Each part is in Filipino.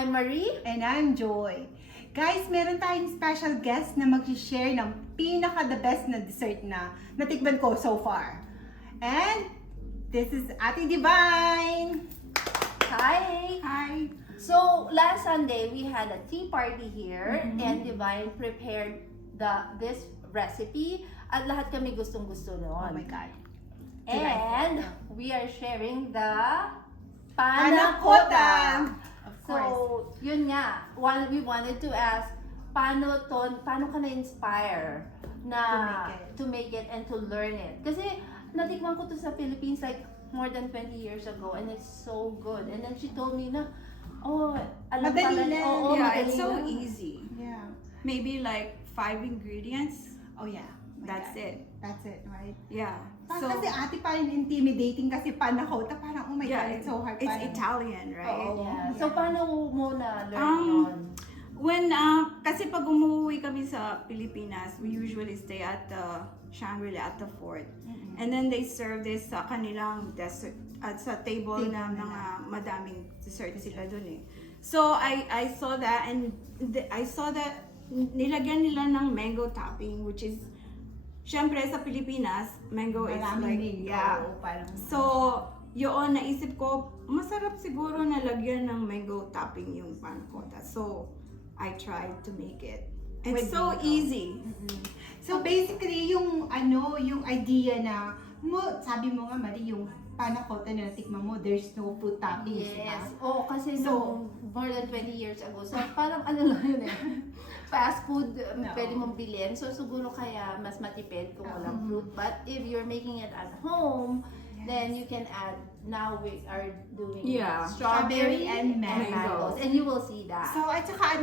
I'm Marie. And I'm Joy. Guys, meron tayong special guest na mag-share ng pinaka-the best na dessert na natikman ko so far. And this is Ate Divine! Hi! Hi! So, last Sunday, we had a tea party here and Divine prepared this recipe at lahat kami gustong-gusto noon. Oh my God. And we are sharing the Panna Cotta! Of So, yun nga, we wanted to ask, paano ka na-inspire to make it and to learn it? Kasi natikman ko to sa Philippines like more than 20 years ago and it's so good. And then she told me na, alam Madali pala, lang. oo, Yeah, madali it's so lang. easy. Yeah. Maybe like 5 ingredients. Oh yeah. My That's God. it. That's it, right? Yeah. Parang kasi ate parang intimidating kasi Panna Cotta. Parang, oh my God, it's so hard. It's parang, Italian, right? Oo. Yeah. So, paano mo na-learn yun? When kasi pag umuwi kami sa Pilipinas, we usually stay at the Shangri-La at the fort. And then they serve this sa kanilang dessert at sa table na mga madaming dessert sila dun eh. So I saw that and I saw that nilagyan nila ng mango topping, which is syempre sa Pilipinas, mango is like parang, So, yun, naisip ko, masarap siguro na lagyan ng mango topping yung panna cotta. So, I tried to make it. It's With so mango. easy. So basically, yung idea na sabi mo nga Marie, yung Panna Cotta na natikman mo, there's no food toppings, Yes. diba? Oo, kasi So, more than 20 years ago. So, parang ano lang yun eh. Fast food, pwede mong bilhin. So, siguro kaya mas matipid kung walang fruit. But if you're making it at home, then you can add, now we are doing strawberry and mangoes. And you will see that. So, at saka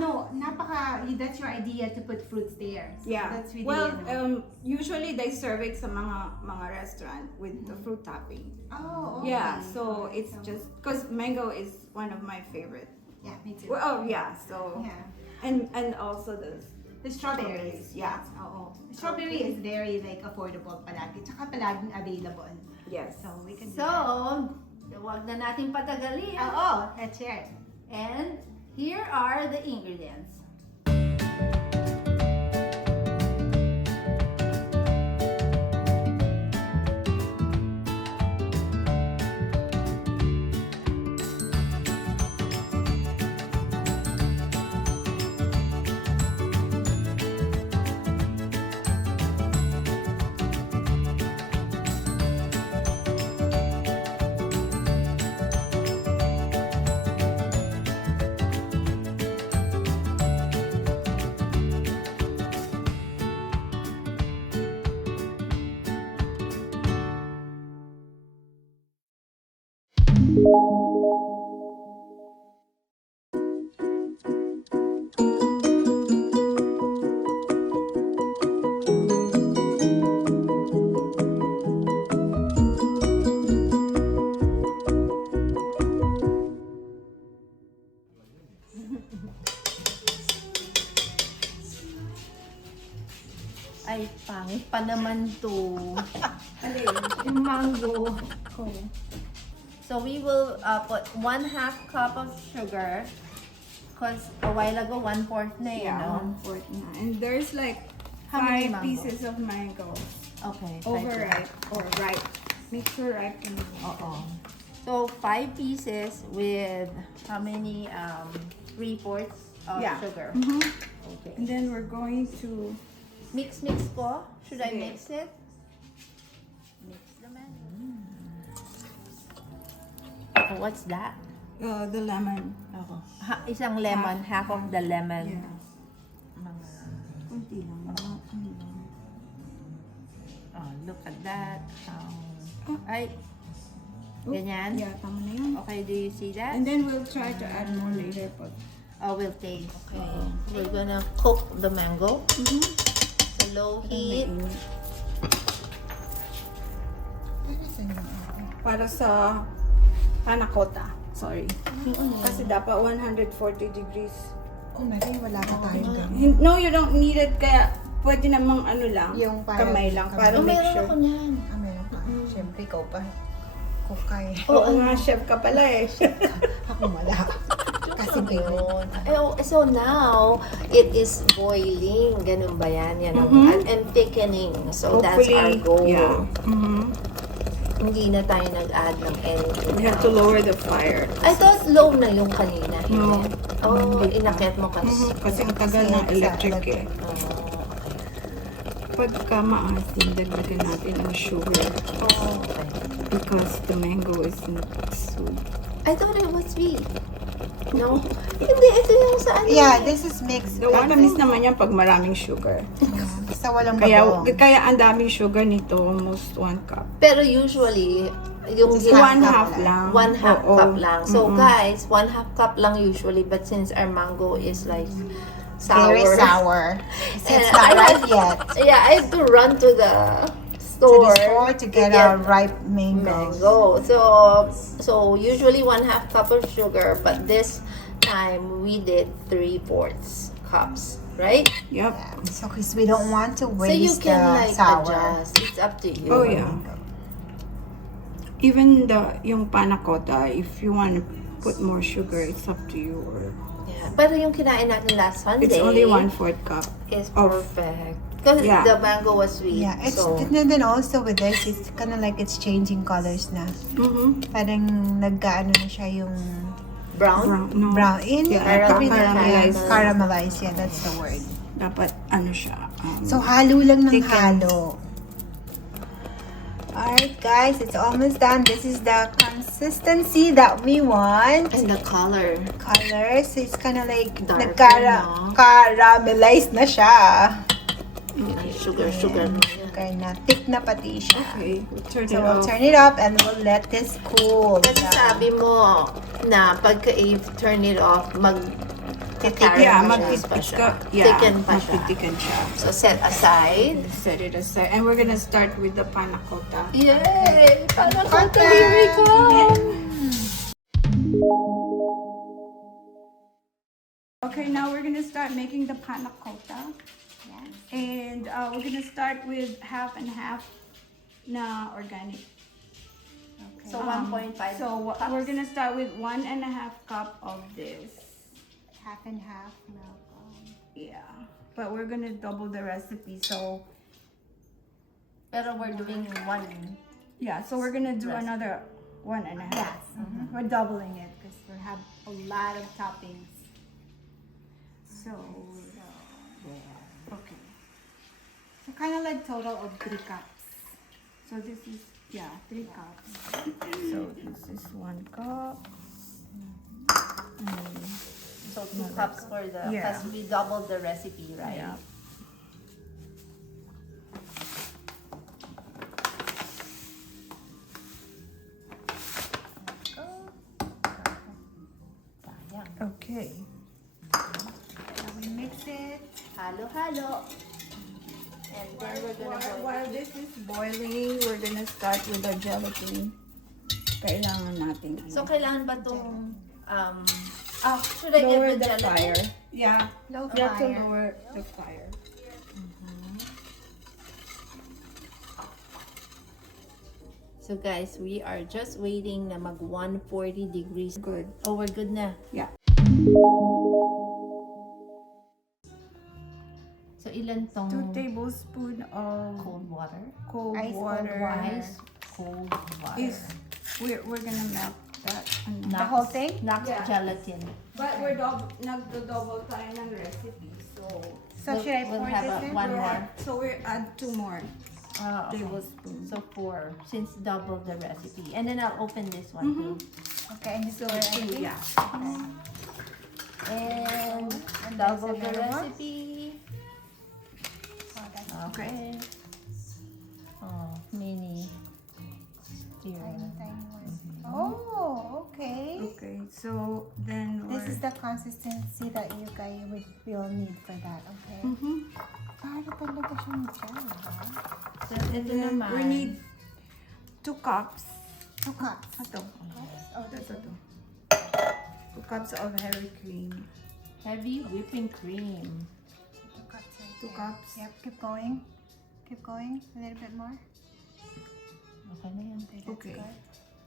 that's your idea to put fruits there. So Yeah. That's really, Well, usually they serve it sa mga restaurant with the fruit topping. oh, okay. Yeah, so it's just because mango is one of my favorite. Yeah, me too. Well, oh yeah, so Yeah. and also The strawberries. yeah. Oo. Strawberry is very affordable palagi. Tsaka palaging available. Yes. So, we can do So, that. wag na natin patagalin. Oo, let's share it. And here are the ingredients. Ay, pangit pa naman to. Yung mango. So we will put 1/2 cup of sugar. Because a while ago, 1/4 na yun, Yeah, no? 1/4 na. And there's like How many 5 mango? pieces of mango. Okay. Overripe or ripe. Make sure ripe. Oo. So 5 pieces with how many 3/4 of sugar. Okay. And then we're going to Mix ko. Should I Sige. mix it? Mix the mango. Oh, what's that? the lemon. Oh. Isang lemon, half of the lemon. Yeah. Mga, Kunti lang. oh, look at that. Ay, ganyan? Yeah, tama na yun. Okay, do you see that? And then we'll try to add more later. But We'll taste. Okay. We're gonna cook the mango. So low heat. para sa panna cotta. Sorry. Kasi dapat 140 degrees. Oh, Marie, wala pa tayong gamit. No, you don't need it. Kaya pwede namang ano lang. Yung parang kamay lang. Para Oh, make meron sure. ako niyan. Meron pa. Siyempre, ikaw pa. Kukay. Oo nga, chef ka pala eh. Ako wala. Kasi lang yun. So now, it is boiling. Ganun ba yan? Yan ang, and thickening. So that's our goal. Yeah. Hindi na tayo nag-add ng anything. We have to lower the fire. I thought low na yung kanina. No. Hindi. Oh, inakyat mo kasi. Kasi ang tagal ng electric eh. Oh, Pagka maasim, dagdagan natin ang sugar. okay. Because the mango is not sweet. I thought it was sweet. No? Hindi, ito yung sa ano. Yeah, this is mixed. The matamis naman yan pag maraming sugar. Sa walang Kaya bagoong. kaya ang daming sugar nito, almost 1 cup. Pero usually, yung Just One half half cup lang. 1/2 Oo. cup lang. So guys, 1/2 cup lang usually, but since our mango is like sour. Very sour. It's And not I ripe had- yet. Yeah, I had to run to the To store, the store to get our ripe mangoes. mango. So usually 1/2 cup of sugar, but this time we did 3/4 cups, right? Yep. Yeah. So, because we don't want to So you waste can the like sour. adjust. It's up to you. Oh yeah. Even yung panna cotta, if you want to put more sugar, it's up to you. Or Yeah. Pero yung kinain natin last Sunday, it's only 1/4 cup. is of- perfect. Because Yeah. the mango was sweet. Yeah, it's so and then also with this, it's kind of like it's changing colors na. Parang nagkaano na siya yung brown. No. brown. Yeah, caramelize. Caramelize, yeah, that's the word. Dapat ano siya. So, halo lang ng Thicken. halo. Alright guys, it's almost done. This is the consistency that we want. And the color. Colors, so it's kind of like Darker, no? caramelize na siya. Sugar na yan. Sugar na. Thick na pati siya. Okay, we'll turn So it we'll off. turn it up and we'll let this cool. Kasi sabi mo na pagka turn it off, Yeah, mag-caramelize pa siya. yeah, Thicken pa siya. magtitiken siya. So set aside. Set it aside. And we're gonna start with the panna cotta. Yay! Panna Cotta! cotta, here we come! Okay, now we're gonna start making the panna cotta. And we're gonna start with 1/2 and 1/2 na organic. So 1.5 So cups. we're gonna start with 1.5 cup of this. Half and half milk. Yeah, but we're gonna double the recipe. So Pero we're doing one. yeah, so we're gonna do another 1.5. Yes, we're doubling it because we have a lot of toppings. So okay. So kind of like total of 3 cups. So this is 3 cups. So this is 1 cup. So 2 cups for the, Yeah. because we doubled the recipe, right? Yeah. Sayang. Okay. Now we mix it. Halo-halo. And then we're gonna boil. While this is boiling, we're gonna start with the gelatin. Kailangan natin. So kailangan ba itong, should I lower get the the gelatin? fire. Yeah. Low You have to fire. lower the fire. So guys, we are just waiting na mag 140 degrees. Good. Oh, we're good na. Yeah. So ilan tong 2 tablespoons of cold water? cold Ice cold water. water. Ice cold water. Is we're gonna melt that. The whole thing? Knox Yeah. gelatin. But we're nagdo-double tayo ng recipe. So should I we'll pour have this in? one more. So we add 2 more Okay. tablespoons. So 4, since double the recipe. And then I'll open this one too. Okay, and this So is two, yeah. And And double there's the another one? recipe. Oh, that's Okay. Oh, mini stirring. tiny one. Oh, okay. Okay, so then This is the consistency that you guys will need for that, okay? Para talaga siyang dyan, ha? So ito then naman. we need 2 cups. 2 cups. Ito. Oh, Ito. 2 cups of heavy cream. Heavy whipping cream. 2 cups right 2 there. cups. Yep, keep going. Keep going. A little bit more. Okay na yan. Okay, that's Okay. good.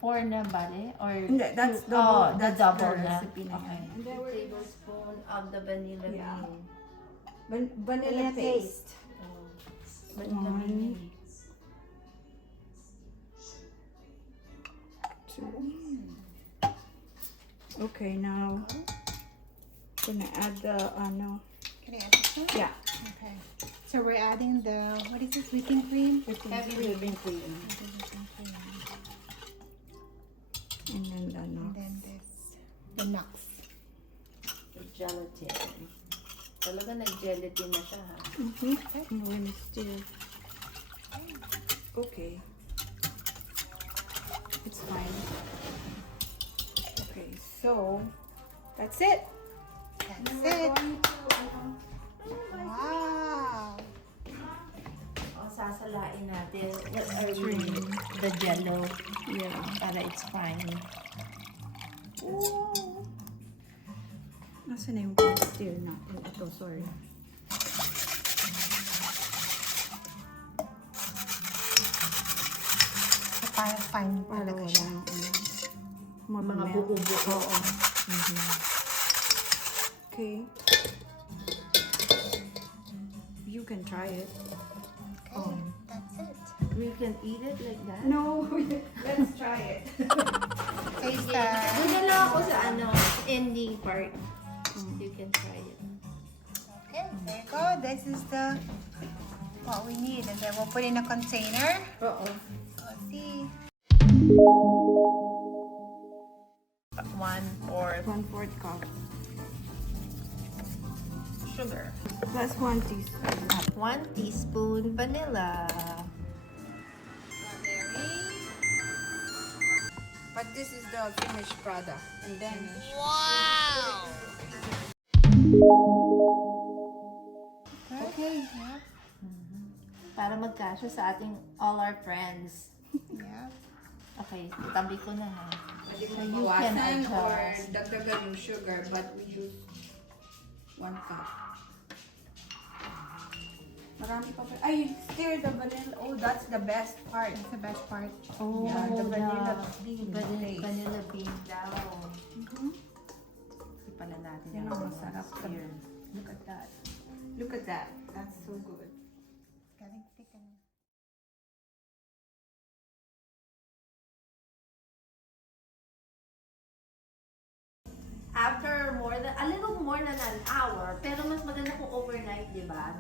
4 na bale? Or Hindi, that's two- double. Oh, That's the double the na. recipe na Okay. yan. And 2 then we're tablespoon of the vanilla Yeah. bean. Vanilla paste. Oh, vanilla bean. Okay, now gonna add the Can I add this one? yeah, Okay. So we're adding the, what is this, whipping cream? Heavy whipping cream, and then the And Knox. then this, the Knox. The gelatin. Talaga nag-gelatin na siya ha. And when it's still okay, it's fine. Okay, so that's it. That's it. Wow. O, sasalain natin. The jello. Yeah. Para it's fine. Nasaan na yung concealer natin? Ito, sorry. So, para fine Para talaga wala siya. yung Mga buko-buko. Okay. You can try it. Okay, that's it. We can eat it like that? No, let's try it. Taste Doon na lang ako sa ending part. You can try it. Okay, there you go. This is the what we need, and then we'll put in a container. Oo. Let's see. 1/4 1/4 cup. sugar. Plus 1 teaspoon. 1 teaspoon vanilla. But this is the finished product. And then Okay. Yep. Para magkasya sa ating all our friends. Yep. Okay, tabi ko na ha. pwede So mo you can bawasan or adjust. dagdagan yung sugar, but we use 1 cup. Marami pa pa. Ay, stir the vanilla. Oh, that's the best part. That's the best part. Oh, Yeah, the vanilla bean. bean taste. Vanilla bean daw. Hindi pala natin Yan ang ang masarap. here. Look at that. Look at that. That's so good. Galing thicken. After a little more than an hour, pero mas maganda kung overnight, di ba?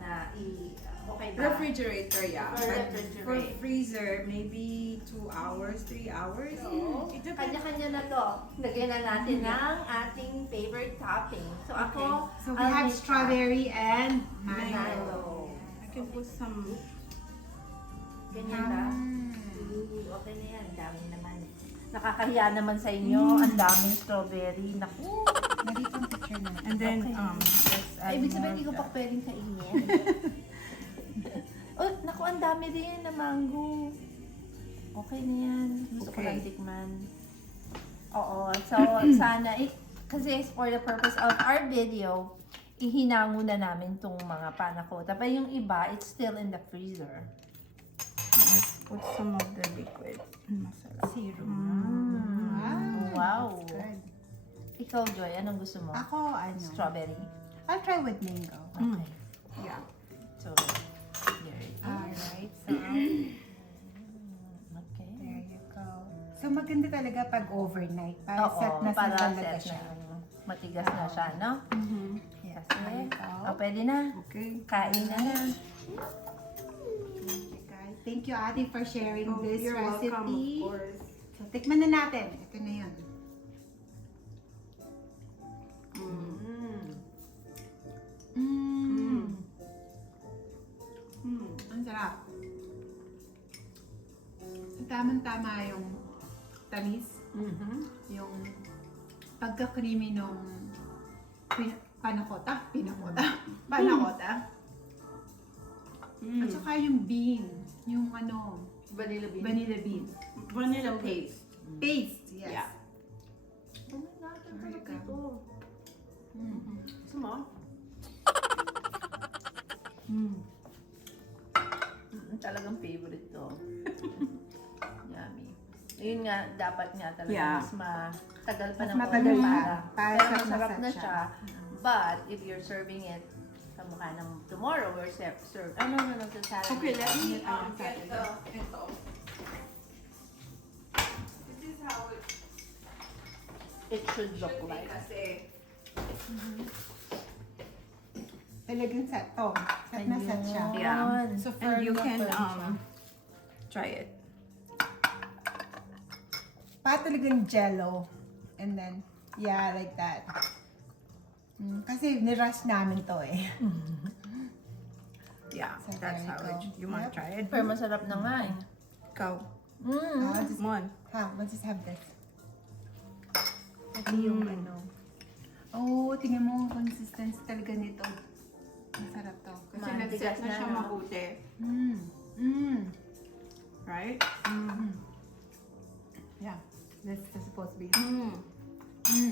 Okay ba? Refrigerator, yeah. Or But refrigerate. for freezer, maybe 2 hours, 3 hours. So, It depends. kanya-kanya na to. Lagyan na natin ng ating favorite topping. So ako, So we I'll have make strawberry and that. mango. Mango. I can put some. Ganyan ba? Mm. Ooh, okay na yan. Dami naman. Nakakahiya naman sa inyo. Ang daming strawberry. Naku. Narito ang picture natin. And then, Okay. let's add Ibig sabihin, more hindi ko of pa that. pwedeng kainin. Oh, naku, ang dami din na mango. Okay na yan. Gusto ko Okay. lang tikman. Oo. So, sana, kasi for the purpose of our video, ihinango na namin tong mga panna cotta. Pa yung iba, it's still in the freezer. Let's put some of the liquid. Masarap. Serum. Wow. That's good. Ikaw, Joy, anong gusto mo? Ako, Strawberry? I'll try with mango. Okay. Yeah. So, here it is. Alright, so Okay. there you go. So maganda talaga pag overnight. Para Oo, set na para talaga set siya. na yung matigas na siya, no? Yes, Kasi, there you go. pwede na. Okay. Kain na na. Okay, guys. Thank you, Ate, for sharing Oh, this you're recipe. welcome, of course. So, tikman na natin. Ito na yun. Ang sarap. Tamang-tama yung tamis, yung pagka-creamy nung panna cotta. At saka yung bean, yung Vanilla bean. vanilla bean. Vanilla paste. Paste, yes. Yeah. Oh my God, ang sarap ito. Gusto mo? Talagang favorite to. Yummy. Yun nga, dapat nga talaga Yeah. mas matagal pa Mas ng matagal oras pa. Para Pero sa masarap masat na siya. siya. But, if you're serving it sa mukha ng tomorrow, or serve, no, sa salad. Okay, let me Ano, get Saturday? ito. This is how It should look should be like. kasi. Talagang set to. Set na set siya. Yeah. Ayun. So, And you firm na can firm siya. try it. Pa talagang jello. And then, yeah, like that. Kasi nirush namin to eh. Yeah, So, that's there how you it. go. You want to Yep. try it? Pero masarap na nga eh. Go. Just, Come on. we'll just have this. Ito yung ano. Oh, tingnan mo ang consistency talaga nito. Masarap to. Kasi Matigas nag-set na na, siya no? mabuti. Right? Yeah, that's supposed to be.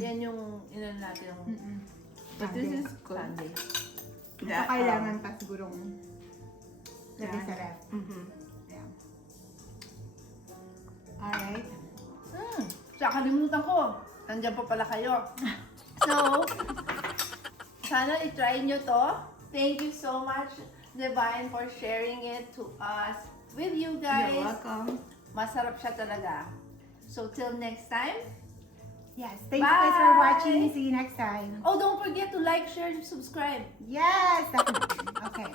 Yan yung inan natin yung But this is good. Sunday. So, kailangan pa sigurong lagay sa ref. Yeah. Alright. Siya, kalimutan ko. Nandiyan pa pala kayo. So, sana i-try nyo to. Thank you so much, Divine, for sharing it to us with you guys. You're welcome. Masarap siya talaga. So, till next time. Yes, thanks guys for Bye! watching. See you next time. Oh, don't forget to like, share, and subscribe. Yes, definitely. Okay.